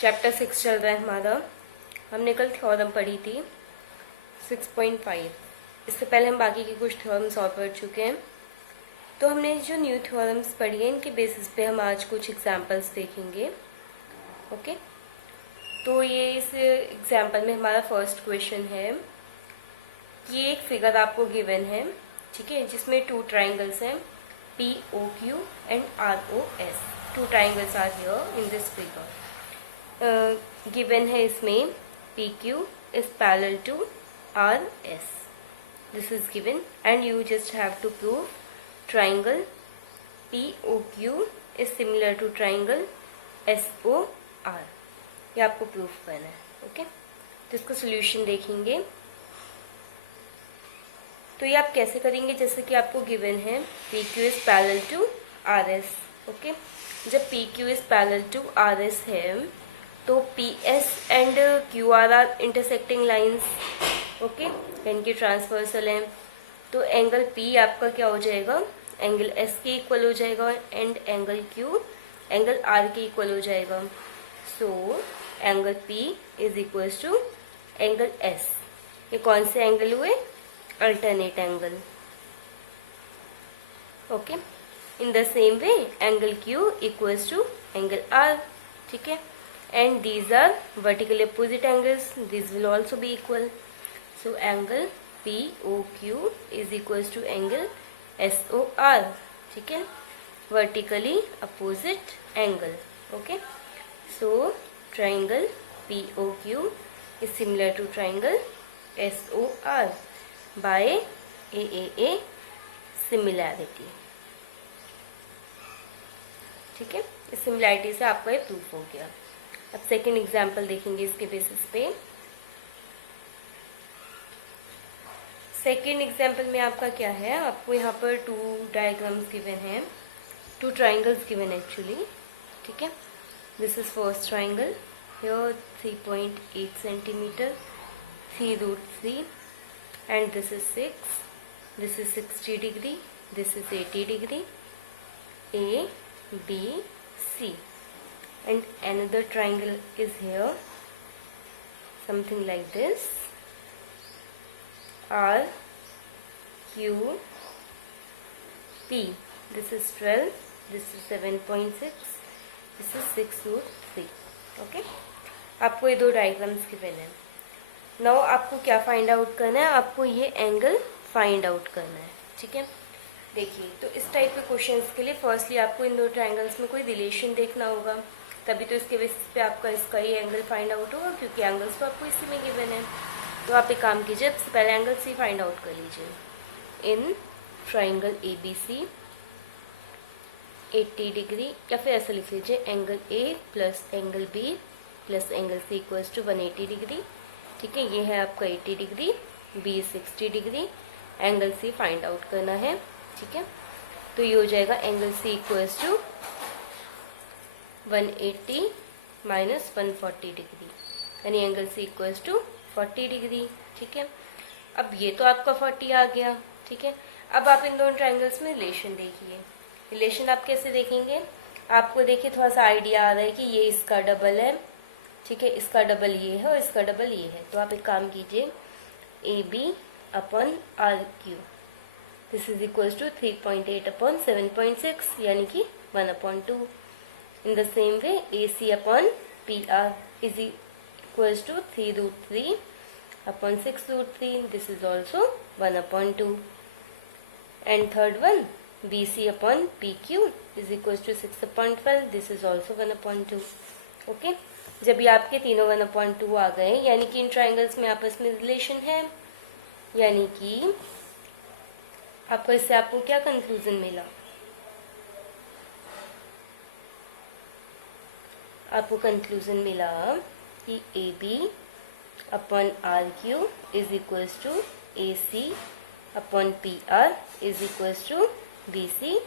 Chapter 6 चल रहा है हमारा। हमने कल थ्योरम पढ़ी थी 6.5। इससे पहले हम बाकी के कुछ थ्योरम सॉल्व कर चुके हैं। तो हमने जो न्यू थ्योरम्स पढ़ी है इनके बेसिस पे हम आज कुछ एग्जांपल्स देखेंगे। ओके, तो ये इस एग्जांपल में हमारा फर्स्ट क्वेश्चन है। ये एक फिगर आपको गिवन है, ठीक है, जिसमें टू ट्राइंगल्स हैं POQ and ROS। Two triangles are here in this figure. Given है इसमें PQ is parallel to RS. This is given and you just have to prove triangle POQ is similar to triangle SOR. ये आपको proof करना है। Okay, तो इसका solution देखेंगे। तो ये आप कैसे करेंगे, जैसे कि आपको गिवन है PQ is parallel to RS। Okay, जब PQ is parallel to RS है तो PS and QR are intersecting lines. Okay, इनकी ट्रांसवर्सल हैं, तो एंगल P आपका क्या हो जाएगा, एंगल S के इक्वल हो जाएगा and angle Q angle R के इक्वल हो जाएगा। So angle P is equal to angle S। ये कौन से एंगल हुए, alternate angle. Okay, in the same way angle Q equals to angle R, ठीक है, and these are vertically opposite angles, these will also be equal. So angle POQ is equals to angle SOR, ठीक है, vertically opposite angle. Okay, so triangle POQ is similar to triangle SOR by AAA similarity, ठीक है। इस similarity से आपका ये proof हो गया। अब सेकेंड एग्जाम्पल देखेंगे इसके बेसिस पे। सेकेंड एग्जाम्पल में आपका क्या है, आपको यहाँ पर टू डायग्राम्स गिवन हैं, टू ट्राइंगल्स गिवन एक्चुअली, ठीक है। This is first triangle, here 3.8 centimetre, 3√3 and this is 6, this is 60 degree, this is 80 degree, A, B, C. And another triangle is here, something like this, R, Q, P. This is 12, this is 7.6, this is 6√3. Okay, आपको ये दो diagrams given है। Now आपको क्या find out करना है, आपको ये एंगल फाइंड आउट करना है, ठीक है। देखिए, तो इस टाइप के क्वेश्चंस के लिए फर्स्टली आपको इन दो ट्राइंगल्स में कोई रिलेशन देखना होगा, तभी तो इसके बेसिस पे आपका इसका ही एंगल फाइंड आउट होगा, क्योंकि एंगल्स तो आपको इसी में गिवन है। तो आप एक काम कीजिए, सबसे पहले एंगल सी फाइंड आउट कर लीजिए। इन ट्राइंगल ABC 80 डिग्री, या फिर ऐसा लिख लीजिए angle A plus angle B plus angle C equals to 180 degree, ठीक है। ये है आपका 80 degree, B 60 degree, angle C find out करना है, ठीक है। तो ये हो जाएगा angle C equals to 180 minus 140 degree, यानी angle C equals to 40 degree, ठीक है। अब ये तो आपका 40 आ गया, ठीक है। अब आप इन दोनों ट्राइंगल्स में रिलेशन देखिए। रिलेशन आप कैसे देखेंगे, आपको देखिए थोड़ा सा आइडिया आ रहा है कि ये इसका डबल है, ठीक है, इसका डबल ये है और इसका डबल ये है। तो आप एक काम कीजिए, AB upon RQ, this is equals to 3.8 upon 7.6, यानी कि 1/2। In the same way, AC upon PR is equals to 3√3 upon 6√3. This is also 1/2. And third one, BC upon PQ is equals to 6/12. This is also 1/2. Okay? जब ये आपके तीनों 1/2 आ गए, यानी कि इन triangles में आपस में रिलेशन है, यानी कि आपको इससे आपको क्या कंक्लूजन मिला, आपको कंक्लूजन मिला कि AB upon RQ is equals to AC upon PR is equals to BC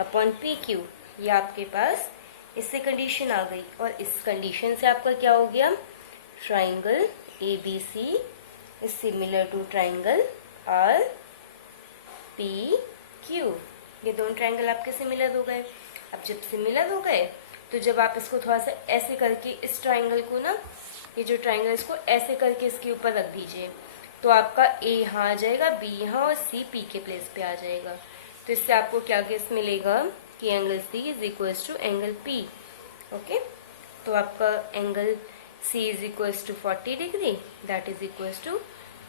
upon PQ। ये आपके पास इससे कंडीशन आ गई, और इस कंडीशन से आपका क्या हो गया, triangle ABC is similar to triangle RPQ। ये दोनों ट्राइंगल आपके सिमिलर हो गए। अब जब सिमिलर हो गए तो जब आप इसको थोड़ा सा ऐसे करके इस ट्राइंगल को ना, ये जो ट्राइंगल इसको ऐसे करके इसके ऊपर रख दीजिए, तो आपका ए यहाँ आ जाएगा, बी यहाँ और सी पी के प्लेस पे आ जाएगा। तो इससे आपको क्या केस मिलेगा कि angle C is equals to angle P. Okay, तो आपका angle C is equals to 40 degree, that is equals to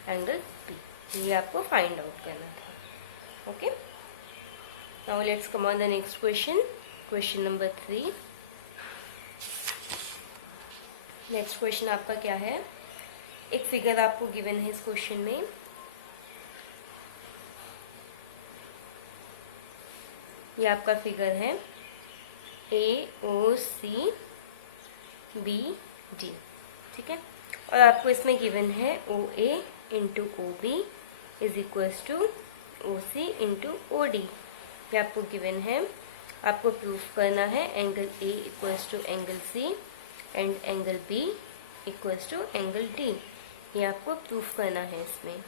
angle P. ये आपको फाइंड आउट करना था। Okay, now let's come on the next question, question number 3। Next question आपका क्या है, एक फिगर आपको गिवन है इस क्वेश्चन में। ये आपका फिगर है ए ओ सी बी डी, ठीक है, और आपको इसमें गिवन है O A into O B is equals to O C into O D. ये आपको गिवन है, आपको प्रूफ करना है angle A equals to angle C and angle B equals to angle D. ये आपको प्रूफ करना है इसमें।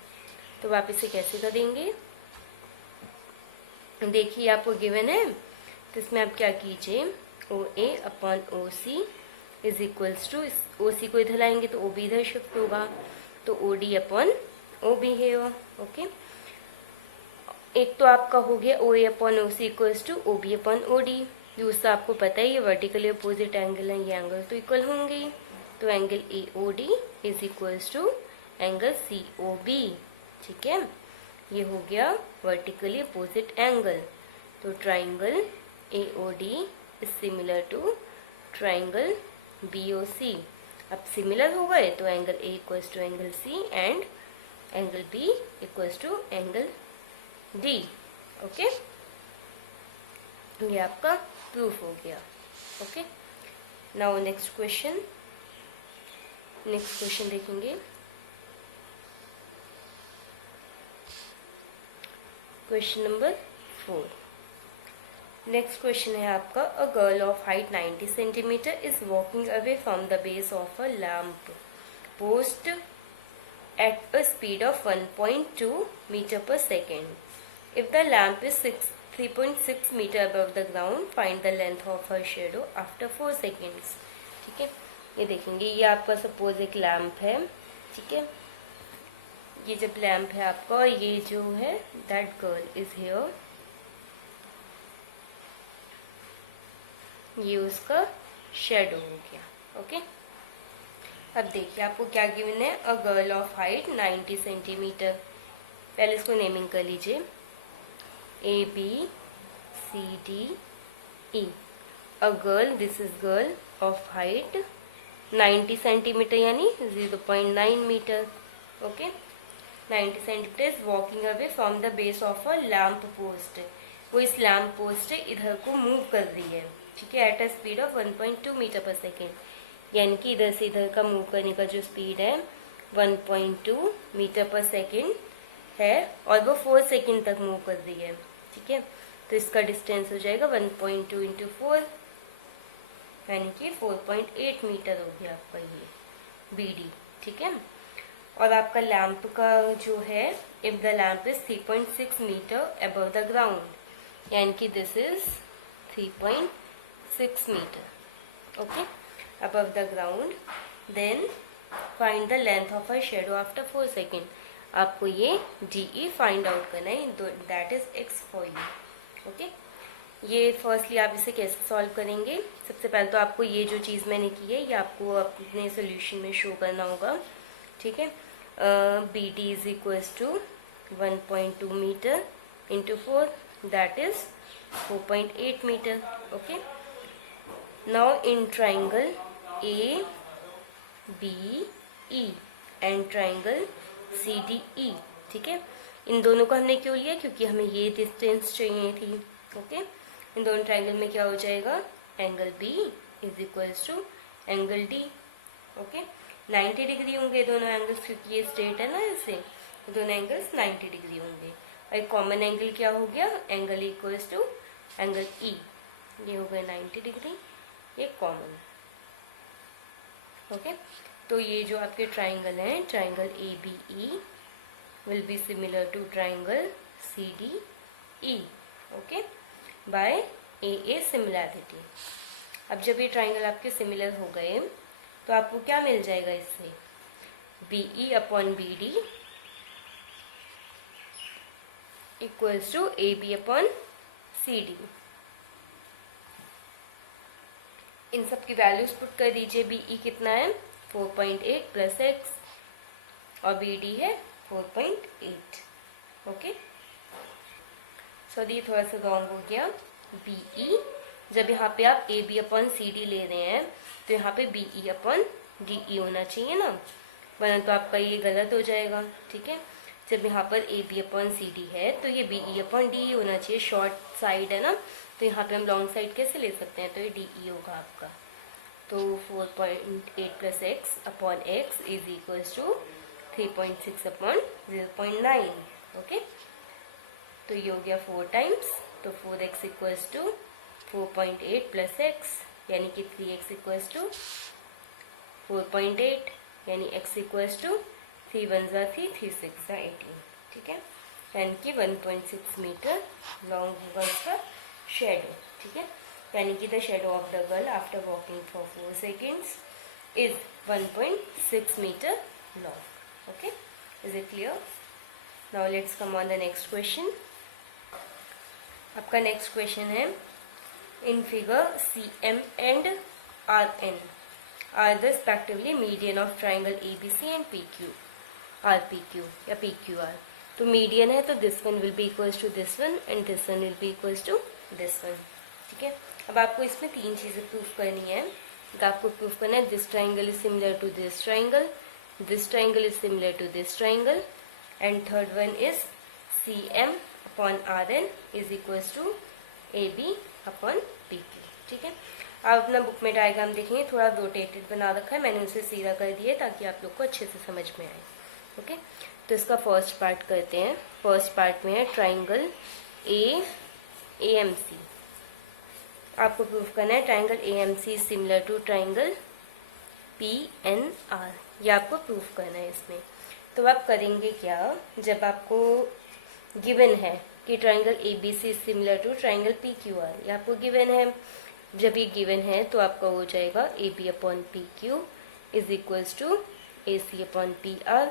तो आप इसे कैसे करेंगे, देखिए आपको गिवन है, तो इसमें आप क्या कीजिए, O A upon O C is equals to, O C को इधर लाएंगे तो ओ बी इधर शिफ्ट होगा, तो O D upon O B है। ओके, एक तो आपका हो गया O A upon O C equals to O B upon O D. दूसरा आपको पता है ये वर्टिकली अपोजिट एंगल है, ये एंगल तो इक्वल होंगे, तो angle A O D is equals to angle C O B. ठीक है, ये हो गया वर्टिकली अपोजिट एंगल। तो triangle A O D is similar to triangle B O C. अब सिमिलर हो गए तो angle A equals to angle C and angle B equals to angle D. Okay, ये आपका प्रूफ हो गया। Okay, now next question, next question देखेंगे। Question number 4। Next question है आपका, अ girl of height 90 centimetre is walking away from the base of a lamp post at a speed of 1.2 meter per second. If the lamp is 3.6 meter above the ground, find the length of her shadow after 4 seconds. ठीक है, ये देखेंगे, ये आपका suppose एक lamp है, ठीक है, ये जब लैम्प है आपका, और ये जो है दैट गर्ल इज हियर, ये उसका शेडो हो गया। ओके, अब देखिए आपको क्या गिवन है, a girl of height 90 centimetre. पहले इसको नेमिंग कर लीजिए, A B C D E. A girl, this is girl of height 90 centimetre यानी 0.9 metre. Okay, 90 centimetre is walking away from the base of a lamp post. वो इस lamp post इधर को move कर रही है, ठीक है, at a speed of 1.2 metre per second, यानी कि इधर से इधर का मूव करने का जो स्पीड है 1.2 मीटर पर सेकेंड है, और वो 4 सेकेंड तक मूव कर रही है। ठीक है, तो इसका डिस्टेंस हो जाएगा 1.2 इंटू 4, यानी कि 4.8 मीटर हो गया आपका ये बी डी। ठीक है, और आपका लैम्प का जो है, if the lamp is 3.6 metre above the ground, यानी कि this is 3.6 metre. Okay, above the ground, then find the length of a shadow after 4 seconds. आपको ये DE फाइंड आउट करना है, that is X for you. Okay, ये firstly आप इसे कैसे सॉल्व करेंगे, सबसे पहले तो आपको ये जो चीज़ मैंने की है ये आपको अपने सोल्यूशन में शो करना होगा। ठीक है, B D is equals to 1.2 metre into 4, that is 4.8 metre. Okay, now in triangle A B E and triangle C D E, ठीक है, इन दोनों को हमने क्यों लिया, क्योंकि हमें ये डिस्टेंस चाहिए थी। ओके, इन दोनों ट्राइंगल में क्या हो जाएगा, angle B is equals to angle D। Okay, 90 degree होंगे दोनों एंगल्स, क्योंकि ये स्ट्रेट है ना, इससे दोनों एंगल्स 90 डिग्री होंगे। और एक कॉमन एंगल क्या हो गया, angle equals to angle E, ये हो गया 90 डिग्री, ये कॉमन। ओके, तो ये जो आपके ट्राइंगल हैं, triangle A B E will be similar to triangle C D E. Okay, by a similarity. अब जब ये ट्राइंगल आपके सिमिलर हो गए तो आपको क्या मिल जाएगा इससे, BE upon BD equals to AB upon CD। इन सब की वैल्यूज पुट कर दीजिए। BE कितना है 4.8 प्लस x और BD है 4.8। ओके, सो ये थोड़ा सा रॉन्ग हो गया। BE जब यहाँ पे आप AB अपॉन CD ले रहे हैं तो यहाँ पे BE अपॉन DE होना चाहिए ना, वरना तो आपका ये गलत हो जाएगा। ठीक है, जब यहाँ पर AB अपॉन CD है तो ये BE अपॉन DE होना चाहिए। शॉर्ट साइड है ना, तो यहाँ पे हम लॉन्ग साइड कैसे ले सकते हैं, तो ये DE होगा आपका। तो 4.8 plus x upon x is equals to 3.6 upon 0.9। Okay, तो ये हो गया 4 टाइम्स, तो 4x equals to 4.8 plus x यानी कि 3x इक्वल्स टू 4.8 यानी x इक्वल्स टू 3 1 जा 3 3 6 जा 18। ठीक है, यानी कि 1.6 मीटर लॉन्ग होगा इसका शेडो। ठीक है, यानी कि the shadow of the girl after walking for 4 seconds is 1.6 metre long. Okay, is it clear? Now let's come on the next question. आपका नेक्स्ट क्वेश्चन है, in figure CM and RN are the respectively median of triangle ABC and PQ, RPQ या PQR। तो median है तो this one will be equals to this one and this one will be equals to this one. ठीक है, अब आपको इसमें 3 चीजें प्रूफ करनी है। आपको प्रूफ करना है this triangle is similar to this triangle, this triangle is similar to this triangle, and third one is CM upon RN is equals to AB upon PQ। ठीक है, आप अपना बुक में डायग्राम देखेंगे, थोड़ा रोटेटेड बना रखा है, मैंने उसे सीधा कर दिया ताकि आप लोग को अच्छे से समझ में आए। ओके, तो इसका फर्स्ट पार्ट करते हैं। फर्स्ट पार्ट में है ट्राइंगल AMC। आपको प्रूफ करना है triangle AMC is similar to triangle PNR, ये आपको प्रूफ करना है इसमें। तो आप करेंगे क्या, जब आपको गिवन है कि triangle ABC is similar to triangle PQR, ये आपको गिवन है। जब ये गिवन है तो आपका हो जाएगा AB upon PQ is equals to AC upon PR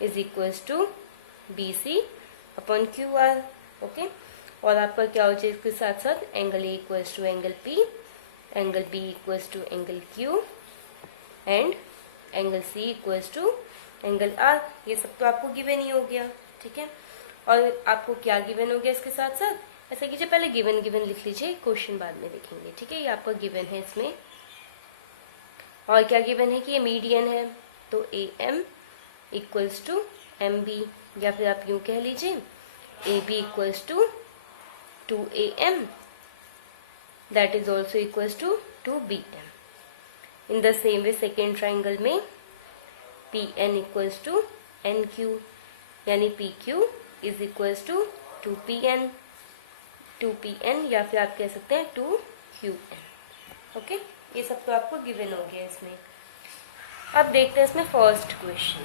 is equals to BC upon QR। Okay, और आपका क्या हो जाएगा इसके साथ साथ angle A equals to angle P, angle B equals to angle Q and angle C equals to angle R। ये सब तो आपको गिवन ही हो गया। ठीक है, और आपको क्या गिवन हो गया इसके साथ साथ, ऐसा कीजिए पहले गिवन गिवन लिख लीजिए, क्वेश्चन बाद में लिखेंगे। ठीक है, ये आपका गिवन है इसमें। और क्या गिवन है कि ये मीडियन है, तो AM इक्वल्स टू MB, या फिर आप यूं कह लीजिए AB equals to 2AM that is also equals to 2BM। In the same way second triangle में PN इक्वल्स टू NQ यानी PQ is equals to 2PN, 2PN या फिर आप कह सकते हैं 2QN। ओके, ये सब तो आपको गिवन हो गया इसमें। अब देखते हैं इसमें फर्स्ट क्वेश्चन।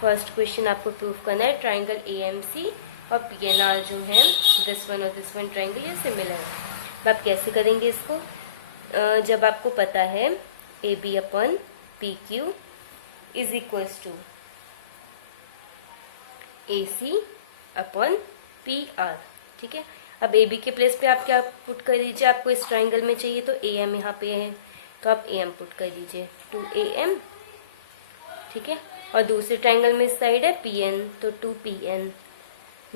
फर्स्ट क्वेश्चन आपको प्रूफ करना है ट्राइंगल AMC और PNR जो है दिस वन और दिस वन ट्राइंगल ये सिमिलर है। आप कैसे करेंगे इसको, जब आपको पता है AB upon PQ is equals to AC upon PR। ठीक है, अब AB के प्लेस पे आप क्या पुट कर दीजिए, आपको इस ट्राइंगल में चाहिए तो AM यहाँ पे है तो आप AM पुट कर दीजिए 2AM। ठीक है, और दूसरे ट्राइंगल में इस साइड है PN तो 2PN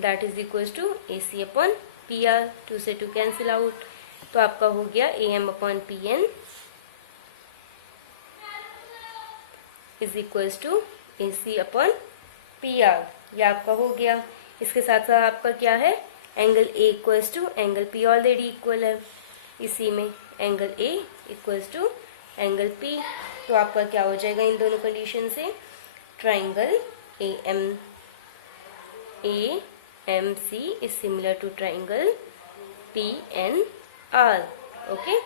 that is equals to AC upon PR। 2 से 2 कैंसिल आउट, तो आपका हो गया AM upon PN is equals to AC upon PR। ये आपका हो गया। इसके साथ साथ आपका क्या है, angle A equals to angle P already equal है इसी में, angle A equals to angle P। तो आपका क्या हो जाएगा इन दोनों कंडीशन से, triangle AMC is similar to triangle PNR। Okay,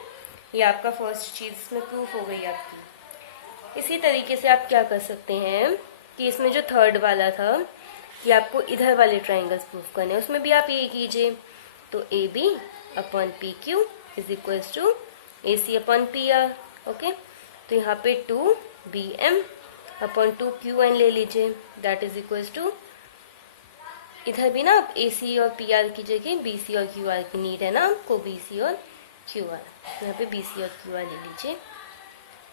ये आपका फर्स्ट चीज इसमें प्रूफ हो गई आपकी। इसी तरीके से आप क्या कर सकते हैं कि इसमें जो थर्ड वाला था कि आपको इधर वाले ट्राइंगल्स प्रूफ करने हैं, उसमें भी आप ये कीजिए। तो AB upon PQ is equals to AC upon PR। Okay, तो यहाँ पे 2BM अपॉन 2QN ले लीजिए, दैट इज इक्वल टू, इधर भी ना आप AC और PR की जगह BC और QR की नीड है ना आपको, BC और QR, यहाँ पे BC और QR ले लीजिए,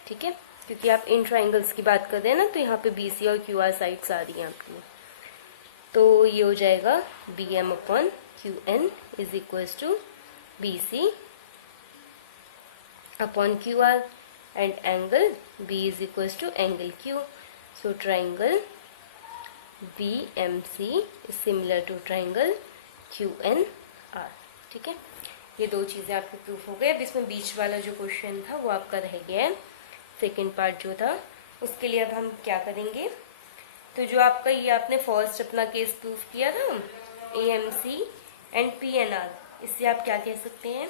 ठीक है, क्योंकि आप इन ट्राइंगल्स की बात कर रहे हैं ना, तो यहाँ पे BC और QR साइड्स आ रही हैं आपकी। तो ये हो जाएगा BM upon QN is equal to BC upon QR and angle B is equals to angle Q. So triangle BMC is similar to triangle QNR। ठीक है, ये दो चीजें आपके प्रूफ हो गए। अब इसमें बीच वाला जो क्वेश्चन था वो आपका रह गया है, सेकेंड पार्ट जो था, उसके लिए अब हम क्या करेंगे, तो जो आपका ये आपने फर्स्ट अपना केस प्रूफ किया था AMC एंड PNR, इससे आप क्या कह सकते हैं,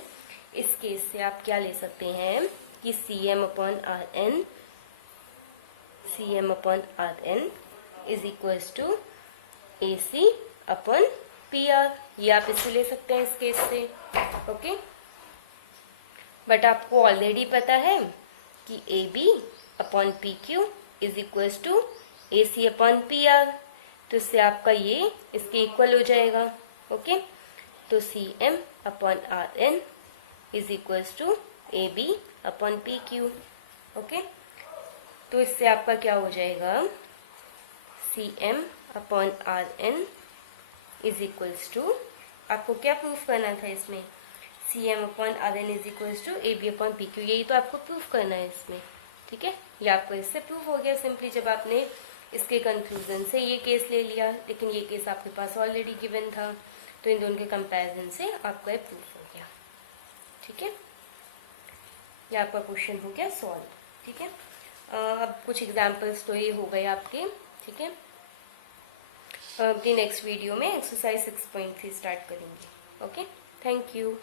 इस केस से आप क्या ले सकते हैं कि CM upon RN is equals to AC upon PR, ये आप इससे ले सकते हैं इस केस से। ओके, बट आपको ऑलरेडी पता है कि AB upon PQ is equals to AC upon PR, तो इससे आपका ये इसके इक्वल हो जाएगा। ओके, तो CM upon RN is equals to AB upon PQ। Okay, तो इससे आपका क्या हो जाएगा, CM upon RN is equals to, आपको क्या प्रूफ करना था इसमें, CM upon RN is equals to AB upon PQ, यही तो आपको प्रूफ करना है इसमें। ठीक है, ये आपको इससे प्रूफ हो गया सिंपली, जब आपने इसके कंक्लूजन से ये केस ले लिया, लेकिन ये केस आपके पास ऑलरेडी गिवन था, तो इन दोनों के कंपैरिजन से आपका ये प्रूफ हो गया। ठीक है, ये आपका क्वेश्चन हो गया सॉल्व। ठीक है, अब कुछ एग्जांपल्स तो ये हो गए आपके। ठीक है, अपनी नेक्स्ट वीडियो में एक्सरसाइज 6.3 स्टार्ट करेंगे। Okay, thank you.